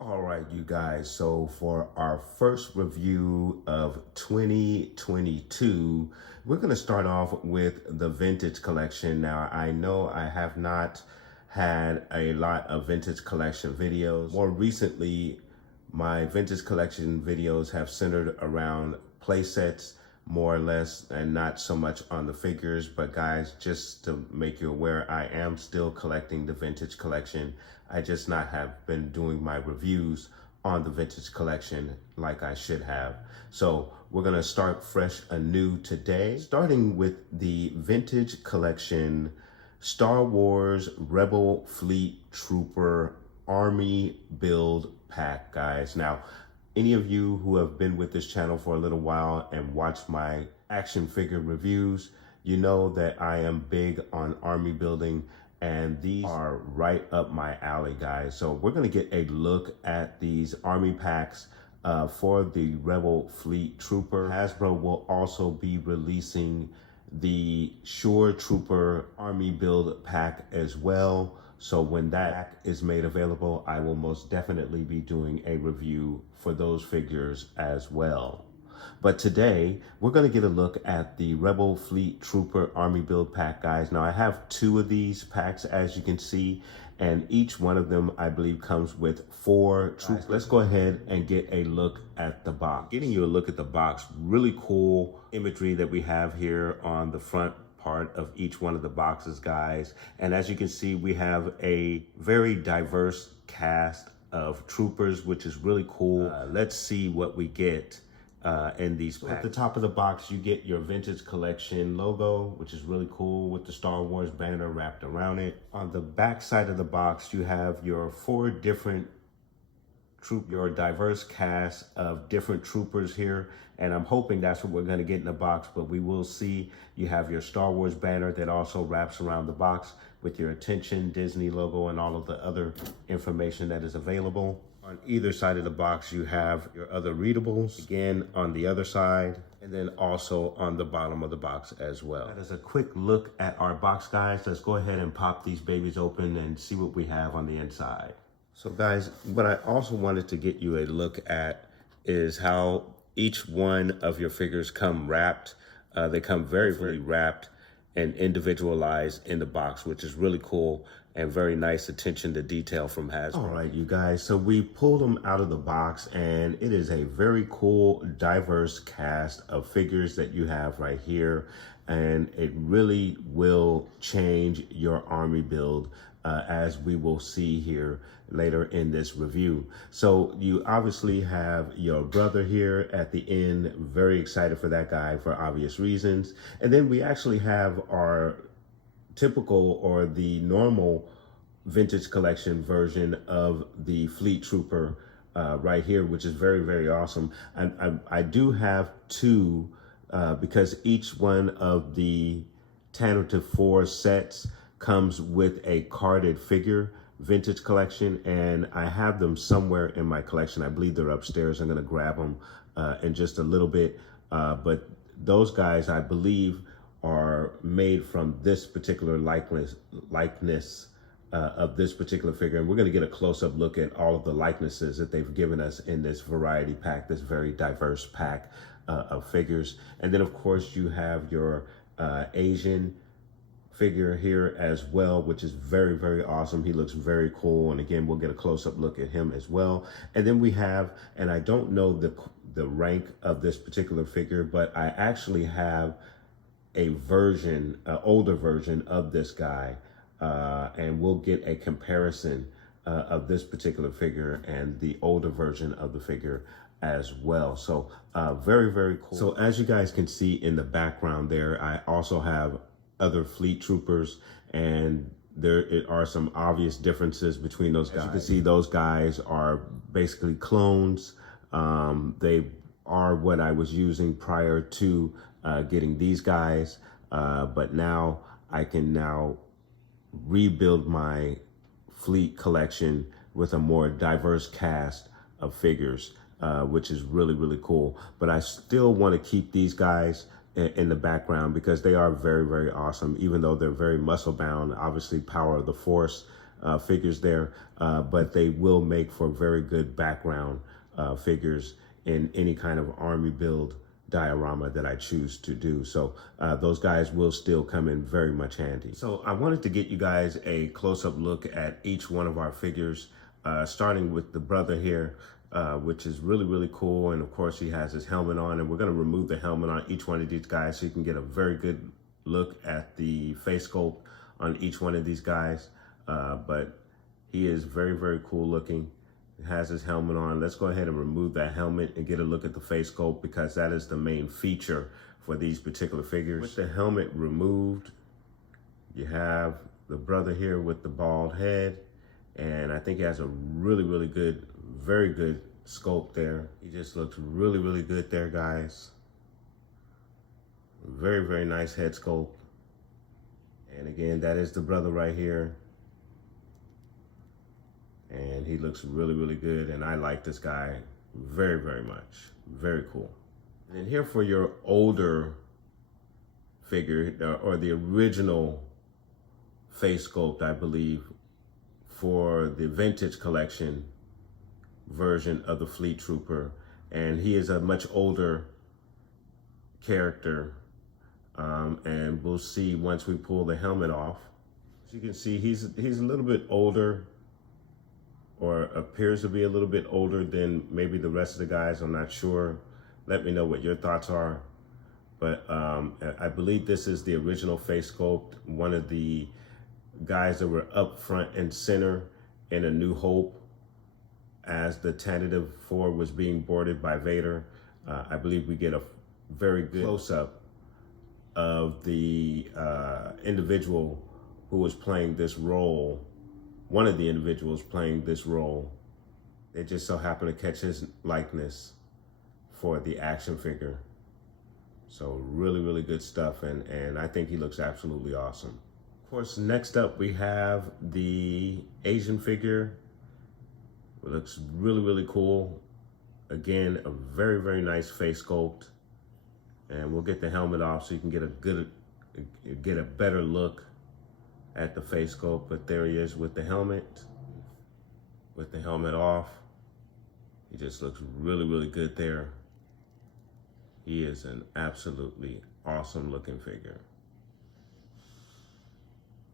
All right, you guys, so for our first review of 2022, we're going to start off with the vintage collection. Now, I know I have not had a lot of vintage collection videos. More recently, my vintage collection videos have centered around play sets, more or less, and not so much on the figures. But guys, just to make you aware, I am still collecting the vintage collection. I just not have been doing my reviews on the vintage collection like I should have. So we're gonna start fresh anew today, starting with the vintage collection Star Wars Rebel Fleet Trooper Army Build Pack, guys. Now, any of you who have been with this channel for a little while and watched my action figure reviews, you know that I am big on army building, and these are right up my alley, guys. So we're gonna get a look at these army packs for the Rebel Fleet Trooper. Hasbro will also be releasing the Shore Trooper Army Build Pack as well. So when that pack is made available, I will most definitely be doing a review for those figures as well. But today, we're gonna get a look at the Rebel Fleet Trooper Army Build Pack, guys. Now, I have 2 of these packs, as you can see, and each one of them, I believe, comes with 4 troopers. Let's go ahead and get a look at the box. Getting you a look at the box, really cool imagery that we have here on the front part of each one of the boxes, guys. And as you can see, we have a very diverse cast of troopers, which is really cool. Let's see what we get in these packs. At the top of the box, you get your vintage collection logo, which is really cool, with the Star Wars banner wrapped around it. On the back side of the box, you have your 4 different your diverse cast of different troopers here, and I'm hoping that's what we're going to get in the box, but we will see. You have your Star Wars banner that also wraps around the box with your Attention Disney logo and all of the other information that is available. On either side of the box, you have your other readables, again on the other side, and then also on the bottom of the box as well. That is a quick look at our box, guys. Let's go ahead and pop these babies open and see what we have on the inside. So guys, what I also wanted to get you a look at is how each one of your figures come wrapped. They come very, very wrapped and individualized in the box, which is really cool and very nice attention to detail from Hasbro. All right, you guys, so we pulled them out of the box, and it is a very cool, diverse cast of figures that you have right here, and it really will change your army build, as we will see here later in this review. So you obviously have your brother here at the end. Very excited for that guy for obvious reasons. And then we actually have our typical or the normal vintage collection version of the Fleet Trooper right here, which is very, very awesome. I do have 2 because each one of the Tentative 4 sets comes with a carded figure vintage collection, and I have them somewhere in my collection. I believe they're upstairs. I'm going to grab them in just a little bit, but those guys, I believe, are made from this particular likeness of this particular figure, and we're going to get a close-up look at all of the likenesses that they've given us in this variety pack, this very diverse pack of figures. And then of course you have your Asian figure here as well, which is very, very awesome. He looks very cool, and again, we'll get a close-up look at him as well. And then we have, and I don't know the rank of this particular figure, but I actually have a version, an older version of this guy, and we'll get a comparison of this particular figure and the older version of the figure as well. So very, very cool. So as you guys can see in the background there, I also have other Fleet Troopers, and there are some obvious differences between those guys. As you can see, those guys are basically clones They are what I was using prior to getting these guys, but now I can now rebuild my fleet collection with a more diverse cast of figures, which is really, really cool. But I still want to keep these guys in the background because they are very, very awesome, even though they're very muscle bound, obviously power of the force figures there, but they will make for very good background figures in any kind of army build diorama that I choose to do. So those guys will still come in very much handy. So I wanted to get you guys a close-up look at each one of our figures, starting with the brother here, which is really, really cool. And of course he has his helmet on, and we're gonna remove the helmet on each one of these guys so you can get a very good look at the face sculpt on each one of these guys. But he is very, very cool looking. Has his helmet on. Let's go ahead and remove that helmet and get a look at the face sculpt, because that is the main feature for these particular figures. With the helmet removed, you have the brother here with the bald head, and I think he has a really, really good, very good sculpt there. He just looks really, really good there, guys. Very, very nice head sculpt. And again, that is the brother right here. And he looks really, really good. And I like this guy very, very much. Very cool. And then here for your older figure, or the original face sculpt, I believe, for the vintage collection version of the Fleet Trooper. And he is a much older character. And we'll see once we pull the helmet off. As you can see, he's a little bit older, or appears to be a little bit older than maybe the rest of the guys. I'm not sure. Let me know what your thoughts are. But I believe this is the original face sculpt. One of the guys that were up front and center in A New Hope as the Tentative 4 was being boarded by Vader. I believe we get a very good close-up of the individual who was playing this role. One of the individuals playing this role. They just so happen to catch his likeness for the action figure. So really, really good stuff. And I think he looks absolutely awesome. Of course, next up we have the Asian figure. It looks really, really cool. Again, a very, very nice face sculpt. And we'll get the helmet off so you can get a better look at the face sculpt. But there he is with the helmet off. He just looks really, really good there. He is an absolutely awesome looking figure.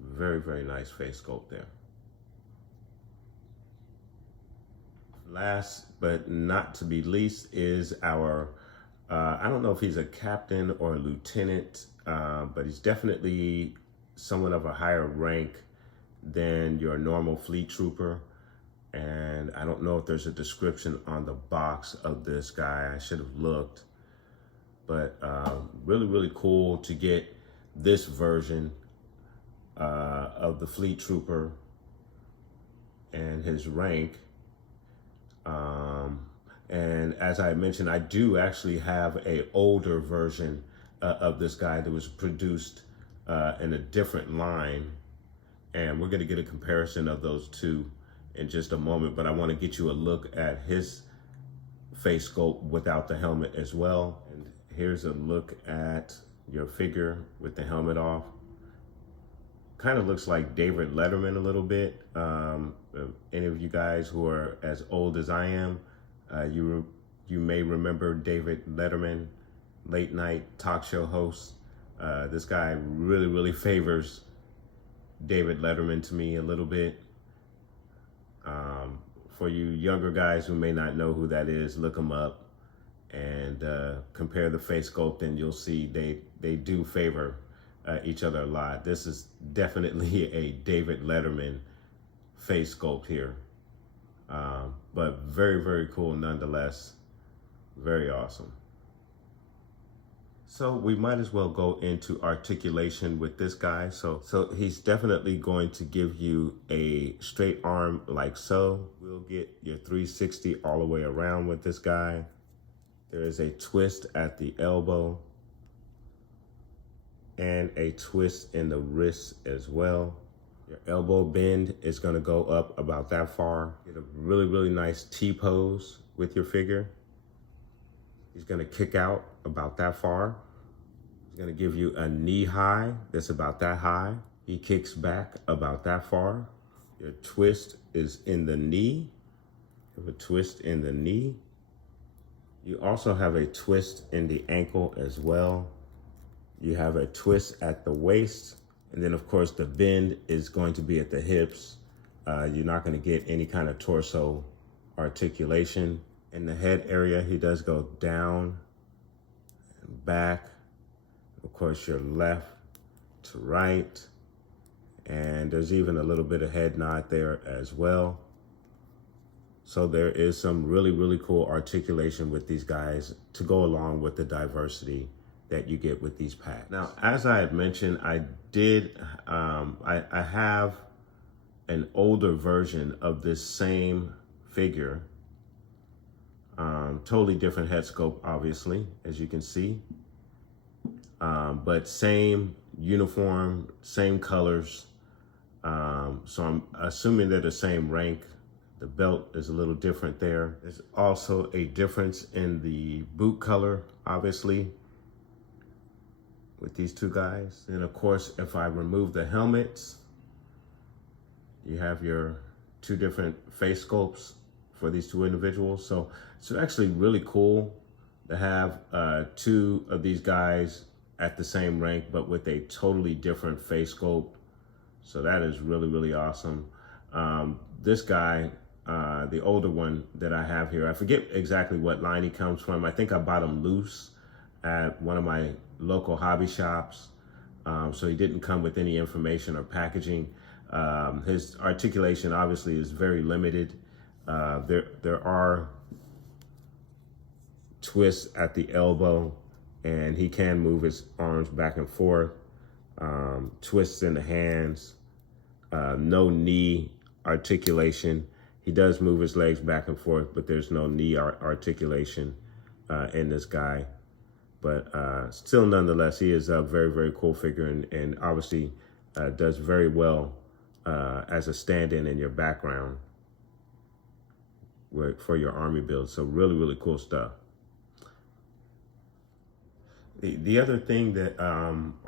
Very, very nice face sculpt there. Last but not to be least is our, I don't know if he's a captain or a lieutenant, but he's definitely somewhat of a higher rank than your normal Fleet Trooper. And I don't know if there's a description on the box of this guy. I should have looked. But really, really cool to get this version of the Fleet Trooper and his rank. And as I mentioned, I do actually have an older version of this guy that was produced in a different line, and we're going to get a comparison of those two in just a moment. But I want to get you a look at his face sculpt without the helmet as well. And here's a look at your figure with the helmet off. Kind of looks like David Letterman a little bit. Any of you guys who are as old as I am, you may remember David Letterman, late night talk show host. This guy really, really favors David Letterman to me a little bit. For you younger guys who may not know who that is, look him up and compare the face sculpt, and you'll see they do favor each other a lot. This is definitely a David Letterman face sculpt here, but very, very cool nonetheless. Very awesome. So we might as well go into articulation with this guy. So he's definitely going to give you a straight arm like so. We'll get your 360 all the way around with this guy. There is a twist at the elbow and a twist in the wrist as well. Your elbow bend is gonna go up about that far. Get a really, really nice T-pose with your figure. He's gonna kick out about that far. He's gonna give you a knee high that's about that high. He kicks back about that far. Your twist is in the knee. You have a twist in the knee. You also have a twist in the ankle as well. You have a twist at the waist. And then of course the bend is going to be at the hips. You're not gonna get any kind of torso articulation. In the head area, he does go down and back. Of course, your left to right. And there's even a little bit of head nod there as well. So there is some really, really cool articulation with these guys to go along with the diversity that you get with these packs. Now, as I had mentioned, I have an older version of this same figure. Totally different head sculpt, obviously, as you can see. But same uniform, same colors. So I'm assuming they're the same rank. The belt is a little different there. There's also a difference in the boot color, obviously, with these two guys. And of course, if I remove the helmets, you have your two different face sculpts for these two individuals. So it's actually really cool to have two of these guys at the same rank, but with a totally different face sculpt. So that is really, really awesome. This guy, the older one that I have here, I forget exactly what line he comes from. I think I bought him loose at one of my local hobby shops. So he didn't come with any information or packaging. His articulation obviously is very limited. There are twists at the elbow, and he can move his arms back and forth. Twists in the hands, no knee articulation. He does move his legs back and forth, but there's no knee articulation in this guy. But still, nonetheless, he is a very, very cool figure, and obviously does very well as a stand-in in your background for your army build. So really, really cool stuff. The other thing that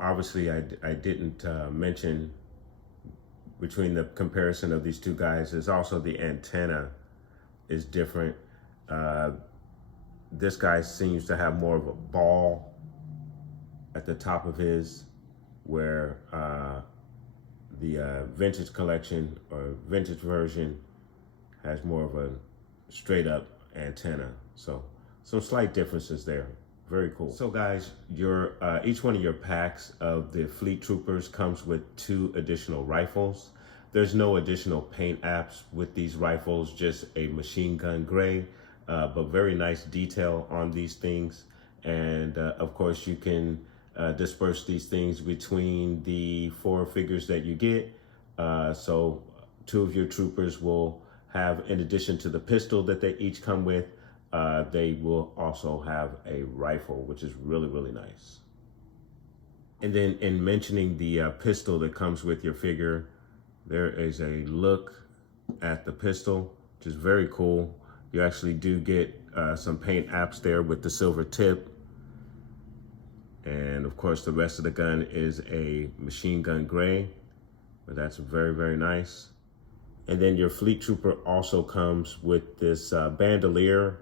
obviously I didn't mention between the comparison of these two guys is also the antenna is different. This guy seems to have more of a ball at the top of his, where the vintage collection or vintage version has more of a straight up antenna. So some slight differences there. Very cool. So guys, each one of your packs of the Fleet Troopers comes with 2 additional rifles. There's no additional paint apps with these rifles, just a machine gun gray, but very nice detail on these things. And of course you can disperse these things between the 4 figures that you get. So 2 of your troopers will have, in addition to the pistol that they each come with, they will also have a rifle, which is really, really nice. And then in mentioning the pistol that comes with your figure, there is a look at the pistol, which is very cool. You actually do get some paint apps there with the silver tip. And of course, the rest of the gun is a machine gun gray, but that's very, very nice. And then your Fleet Trooper also comes with this bandolier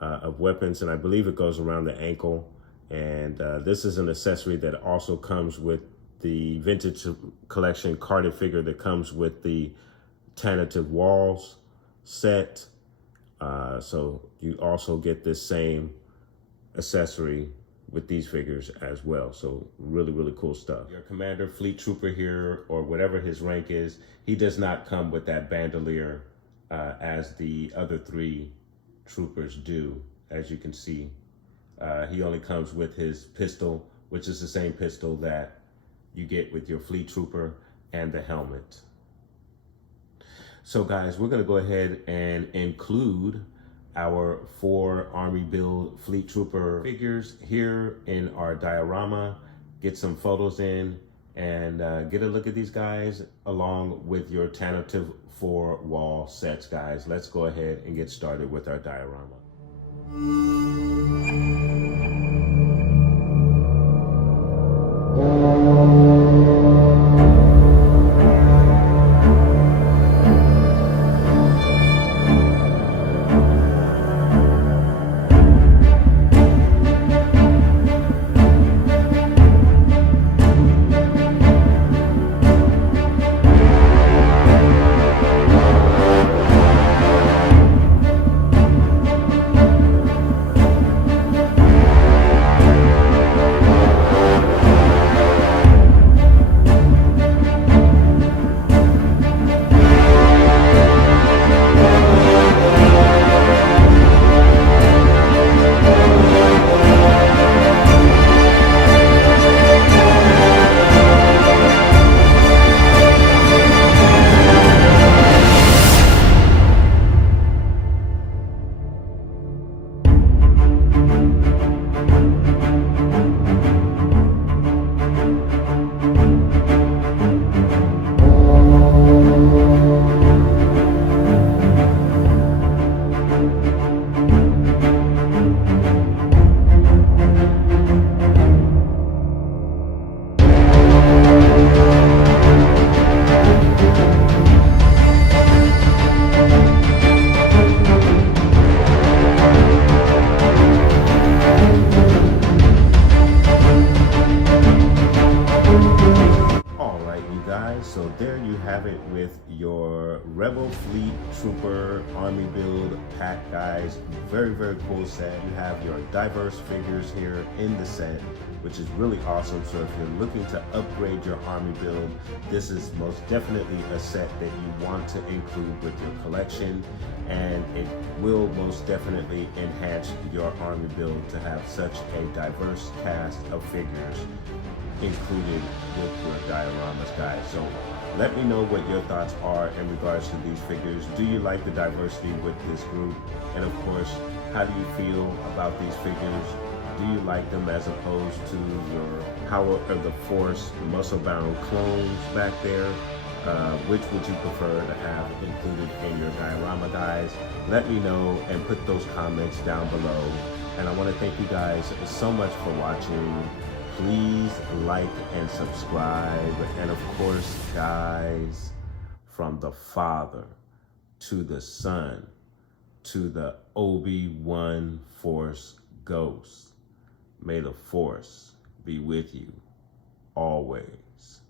of weapons, and I believe it goes around the ankle. And this is an accessory that also comes with the vintage collection carded figure that comes with the tentative walls set. So you also get this same accessory with these figures as well. So really, really cool stuff. Your Commander Fleet Trooper here, or whatever his rank is, he does not come with that bandolier as the other 3 troopers do, as you can see He only comes with his pistol, which is the same pistol that you get with your Fleet Trooper and the helmet. So guys, we're gonna go ahead and include our 4 Army build Fleet Trooper figures here in our diorama, get some photos in, and get a look at these guys along with your tentative 4 wall sets, guys. Let's go ahead and get started with our diorama. So there you have it with your Rebel Fleet Trooper Army build pack, guys. Very, very cool set. You have your diverse figures here in the set, which is really awesome. So if you're looking to upgrade your Army build, this is most definitely a set that you want to include with your collection, and it will most definitely enhance your Army build to have such a diverse cast of figures included with your dioramas, guys. So let me know what your thoughts are in regards to these figures. Do you like the diversity with this group? And of course, how do you feel about these figures? Do you like them as opposed to your Power of the Force muscle-bound clones back there? Which would you prefer to have included in your diorama, guys? Let me know and put those comments down below. And I want to thank you guys so much for watching. Please like and subscribe. And of course, guys, from the Father to the Son to the Obi-Wan Force Ghost, may the Force be with you always.